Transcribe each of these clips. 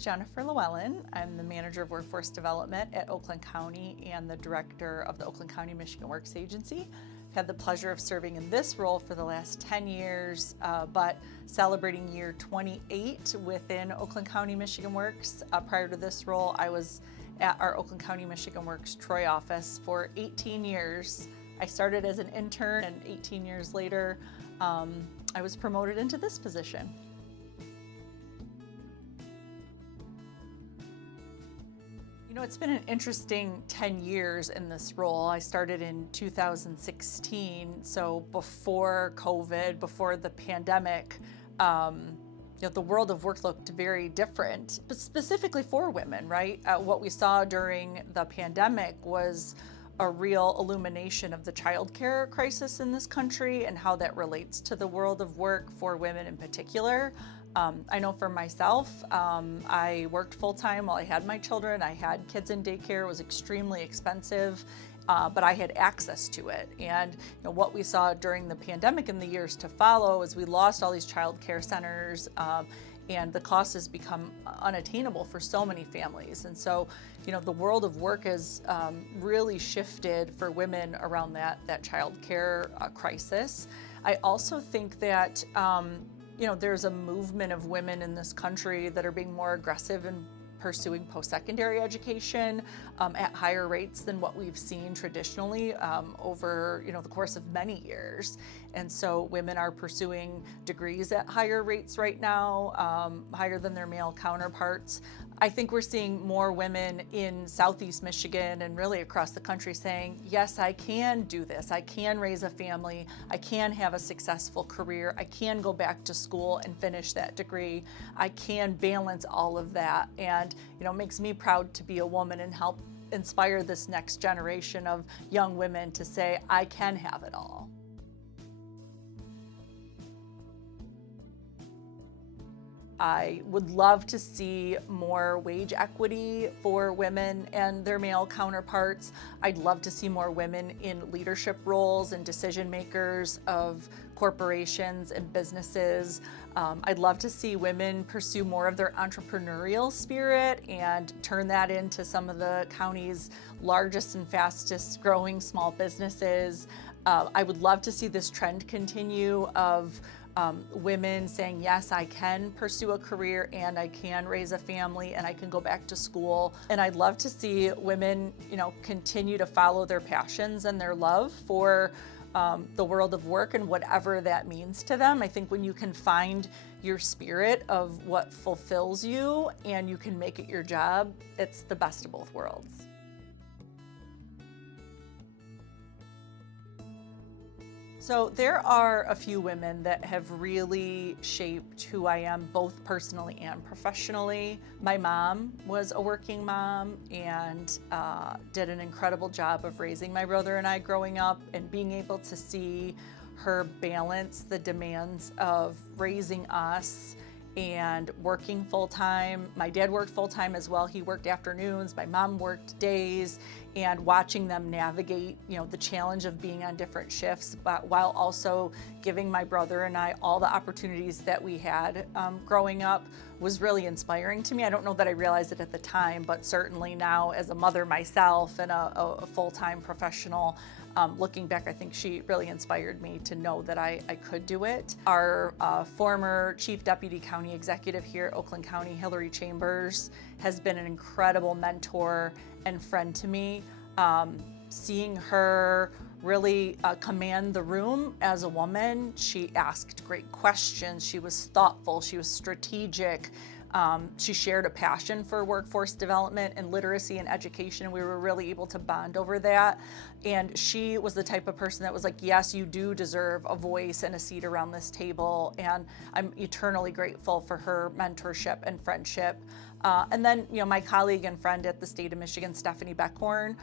is Jennifer Llewellyn. I'm the Manager of Workforce Development at Oakland County and the Director of the Oakland County Michigan Works Agency. I've had the pleasure of serving in this role for the last 10 years, but celebrating year 28 within Oakland County Michigan Works. Prior to this role, I was at our Oakland County Michigan Works Troy office for 18 years. I started as an intern, and 18 years later, I was promoted into this position. You know, it's been an interesting 10 years in this role. I started in 2016, so before COVID, before the pandemic, the world of work looked very different, but specifically for women, right? What we saw during the pandemic was a real illumination of the childcare crisis in this country and how that relates to the world of work for women in particular. I know for myself, I worked full-time while I had my children. I had kids in daycare. It was extremely expensive, but I had access to it. And what we saw during the pandemic in the years to follow is we lost all these child care centers, and the cost has become unattainable for so many families. And so, the world of work has really shifted for women around that child care crisis. I also think that there's a movement of women in this country that are being more aggressive in pursuing post-secondary education at higher rates than what we've seen traditionally over the course of many years. And so women are pursuing degrees at higher rates right now, higher than their male counterparts. I think we're seeing more women in Southeast Michigan and really across the country saying, yes, I can do this. I can raise a family. I can have a successful career. I can go back to school and finish that degree. I can balance all of that. And, it makes me proud to be a woman and help inspire this next generation of young women to say, I can have it all. I would love to see more wage equity for women and their male counterparts. I'd love to see more women in leadership roles and decision makers of corporations and businesses. I'd love to see women pursue more of their entrepreneurial spirit and turn that into some of the county's largest and fastest growing small businesses. I would love to see this trend continue of women saying, yes, I can pursue a career and I can raise a family and I can go back to school. And I'd love to see women, continue to follow their passions and their love for the world of work and whatever that means to them. I think when you can find your spirit of what fulfills you and you can make it your job, it's the best of both worlds. So there are a few women that have really shaped who I am, both personally and professionally. My mom was a working mom and did an incredible job of raising my brother and I growing up, and being able to see her balance the demands of raising us and working full-time. My dad worked full-time as well. He worked afternoons, my mom worked days, and watching them navigate, the challenge of being on different shifts, but while also giving my brother and I all the opportunities that we had growing up was really inspiring to me. I don't know that I realized it at the time, but certainly now as a mother myself and a full-time professional, looking back, I think she really inspired me to know that I could do it. Our former Chief Deputy County Executive here at Oakland County, Hillary Chambers, has been an incredible mentor and friend to me. Seeing her really command the room as a woman, she asked great questions, she was thoughtful, she was strategic. She shared a passion for workforce development and literacy and education, and we were really able to bond over that. And she was the type of person that was like, yes, you do deserve a voice and a seat around this table. And I'm eternally grateful for her mentorship and friendship. And then, my colleague and friend at the state of Michigan, Stephanie Beckhorn,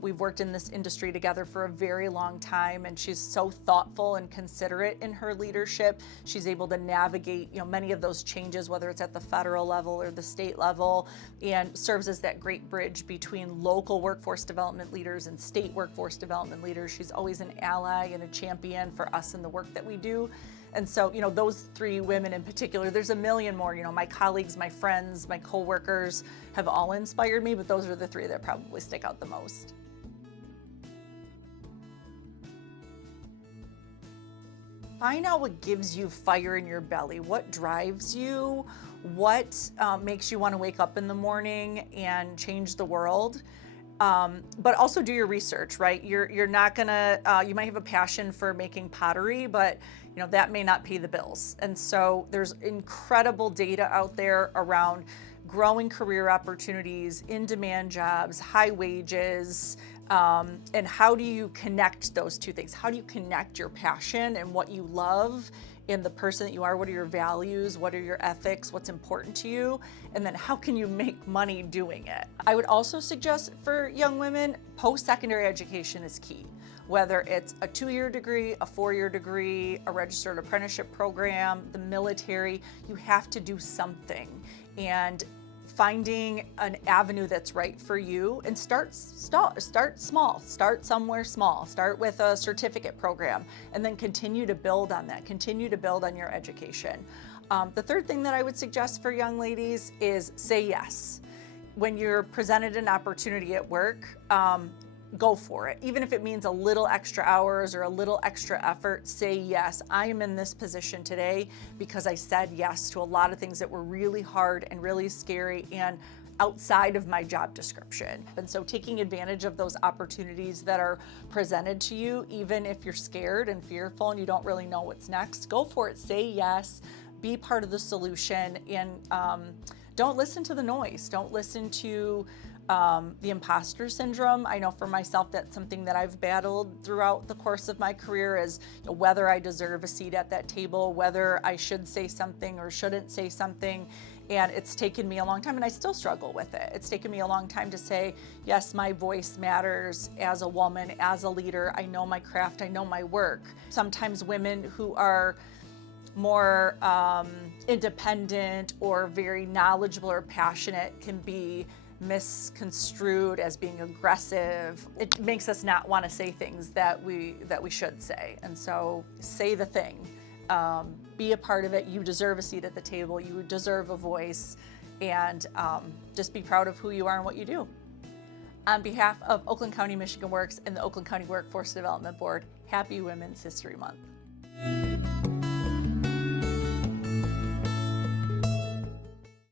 we've worked in this industry together for a very long time, and she's so thoughtful and considerate in her leadership. She's able to navigate, many of those changes, whether it's at the federal level or the state level, and serves as that great bridge between local workforce development leaders and state workforce development leaders. She's always an ally and a champion for us in the work that we do. And so, those three women in particular, there's a million more, my colleagues, my friends, my coworkers have all inspired me, but those are the three that probably stick out the most. Find out what gives you fire in your belly, what drives you, what makes you want to wake up in the morning and change the world. But also do your research, right? You're not gonna, you might have a passion for making pottery, but that may not pay the bills. And so there's incredible data out there around growing career opportunities, in-demand jobs, high wages, and how do you connect those two things? How do you connect your passion and what you love in the person that you are? What are your values? What are your ethics? What's important to you? And then how can you make money doing it? I would also suggest for young women, post-secondary education is key. Whether it's a 2-year degree, a 4-year degree, a registered apprenticeship program, the military, you have to do something. And finding an avenue that's right for you, and start small, start somewhere small, start with a certificate program, and then continue to build on that, continue to build on your education. The third thing that I would suggest for young ladies is say yes. When you're presented an opportunity at work, go for it. Even if it means a little extra hours or a little extra effort, say yes. I am in this position today because I said yes to a lot of things that were really hard and really scary and outside of my job description. And so taking advantage of those opportunities that are presented to you, even if you're scared and fearful and you don't really know what's next, go for it. Say yes, be part of the solution, and don't listen to the noise. Don't listen to the imposter syndrome. I know for myself that's something that I've battled throughout the course of my career, is whether I deserve a seat at that table, whether I should say something or shouldn't say something. And it's taken me a long time, and I still struggle with it. It's taken me a long time to say, yes, my voice matters as a woman, as a leader. I know my craft, I know my work. Sometimes women who are more independent or very knowledgeable or passionate can be misconstrued as being aggressive. It makes us not want to say things that we should say. And so say the thing. Be a part of it. You deserve a seat at the table. You deserve a voice, and just be proud of who you are and what you do. On behalf of Oakland County Michigan Works and the Oakland County Workforce Development Board, happy Women's History Month.